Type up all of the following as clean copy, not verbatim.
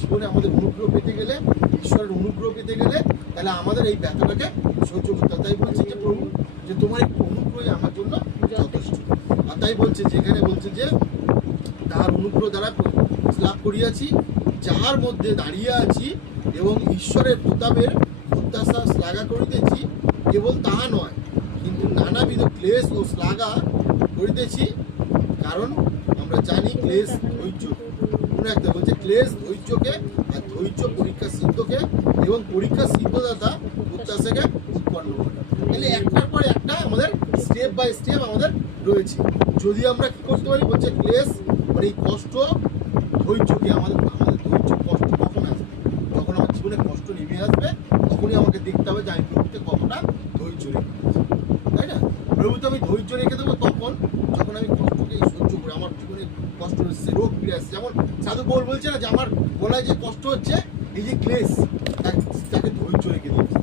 জীবনে আমাদের অনুগ্রহ পেতে গেলে, ঈশ্বরের অনুগ্রহ পেতে গেলে তাহলে আমাদের এই ব্যথাটাকে সহ্য করতে হবে। তাই বলছে যে প্রভু যে তোমার এই অনুগ্রহই আমার জন্য যথেষ্ট। আর তাই বলছে যেখানে বলছে যে তার অনুগ্রহ দ্বারা লাভ করিয়াছি, যাহার মধ্যে দাঁড়িয়ে আছি এবং ঈশ্বরের প্রতাপের প্রত্যাশা শ্লাঘা করিতেছি। কেবল তাহা নয়, কিন্তু নানাবিধ ক্লেশ ও শ্লাঘা করিতেছি, কারণ আমরা জানি ক্লেশ ধৈর্য। কোনো একটা বলছে ক্লেশ ধৈর্যকে, আর ধৈর্য পরীক্ষা সিদ্ধকে, এবং পরীক্ষা সিদ্ধদাতা প্রত্যাশাকে উৎপন্ন করে। তাহলে একটার পর একটা আমাদের স্টেপ বাই স্টেপ আমাদের রয়েছে। যদি আমরা কি করতে পারি, বলছে ক্লেশ মানে এই কষ্ট, ধৈর্যকে আমাদের ধৈর্য কষ্ট কখন আসবে, যখন আমার জীবনে কষ্ট নেমে আসবে তখনই আমাকে দেখতে হবে যে আমি প্রভুতে কতটা ধৈর্য রেখে দিচ্ছি, তাই না? প্রভুতে আমি ধৈর্য রেখে দেবো তখন যখন আমি কষ্টকে সহ্য করে, আমার জীবনে কষ্ট হচ্ছে, রোগ ফিরে আসছে। যেমন সাধু পৌল বলছে না যে আমার গলায় যে কষ্ট হচ্ছে, এই যে ক্লেশ, তাকে ধৈর্য রেখে দিয়েছে,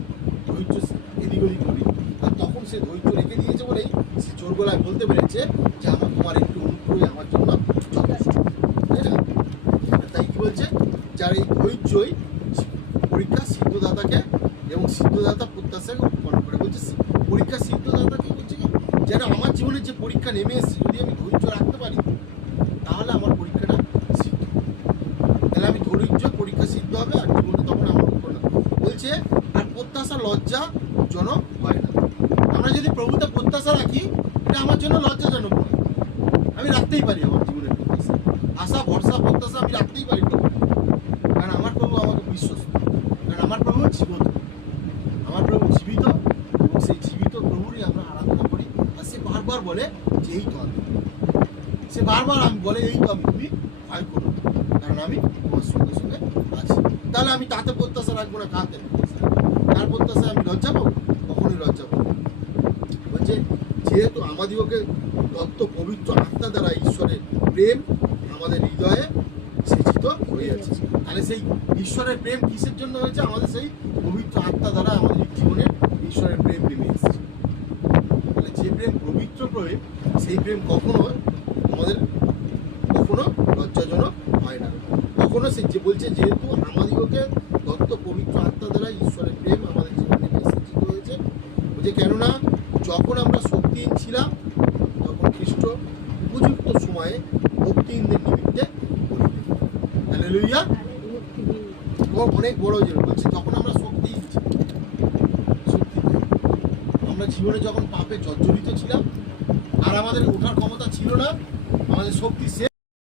ধৈর্য এদিক ওদিক করি। আর তখন সে ধৈর্য রেখে দিয়েছে বলেই সে জোর গলায় বলতে পেরেছে যে আমার তোমার একটু অনুগ্রহই আমার জন্য যথেষ্ট, তাই না? তাই কি বলছে, যার এই ধৈর্যই পরীক্ষা সিদ্ধদাতাকে এবং সিদ্ধদাতা প্রত্যাশাকে উৎপন্ন করে। বলছে পরীক্ষা সিদ্ধদাতাকে বলছে কি, যেন আমার জীবনে যে পরীক্ষা নেমে এসেছে যদি আমি ধৈর্য রাখতে পারি তাহলে আমার পরীক্ষাটা সিদ্ধ, তাহলে আমি ধৈর্য পরীক্ষা সিদ্ধ হবে আর জীবনে তখন আমার উৎপন্ন। বলছে আর প্রত্যাশা লজ্জাজনক হয় না। আমরা যদি প্রভুতে প্রত্যাশা রাখি এটা আমার জন্য লজ্জাজনক নয়, আমি রাখতেই পারি আমার জীবনের প্রত্যাশা, আশা ভরসা প্রত্যাশা আমি রাখতেই পারি প্রভু, কারণ আমার প্রভু আমাকে বিশ্বস্ত, কারণ আমার প্রভু জীবিত, আমার প্রভু জীবিত, এবং সেই জীবিত প্রভুরই আমরা আরাধনা করি। আর সে বারবার বলে যে এই তো আমি, সে বারবার আমি বলে এই তো আমি, তুমি ভয় করো, কারণ আমি তোমার সঙ্গে সঙ্গে আছি। তাহলে আমি তাতে প্রত্যাশা রাখবো না, কাতে প্রত্যাশা রাখবো? তার প্রত্যাশায় আমি লজ্জা পাবো? কখনোই লজ্জা পাবো। বলছে যেহেতু আমাদিগকে দত্ত পবিত্র আত্মা দ্বারা ঈশ্বরের প্রেম আমাদের হৃদয়ে সেচিত হয়েছে, তাহলে সেই ঈশ্বরের প্রেম কিসের জন্য হয়েছে? আমাদের সেই পবিত্র আত্মা দ্বারা আমাদের জীবনে ঈশ্বরের প্রেম নেমে এসেছে। তাহলে যে প্রেম পবিত্র প্রেম, সেই প্রেম কখনো আমাদের কখনো লজ্জাজনক হয় না। কখনো সে যে বলছে যেহেতু আমাদিগকে দত্ত পবিত্র আত্মা দ্বারা ঈশ্বরের প্রেম আমাদের জীবনে সেচিত হয়েছে। বলছে কেননা যখন আমরা শক্তিহীন ছিলাম তখন খ্রিস্ট উপযুক্ত সময়ে ভক্তিহীনদের নিমিত্তে মরিলেন। হালেলুয়া। অনেক বড় যে বলছে যখন আমরা শক্তিহীন ছিলাম, আমরা জীবনে যখন পাপে জর্জরিত ছিলাম আর আমাদের ওঠার ক্ষমতা ছিল না, আমাদের শক্তি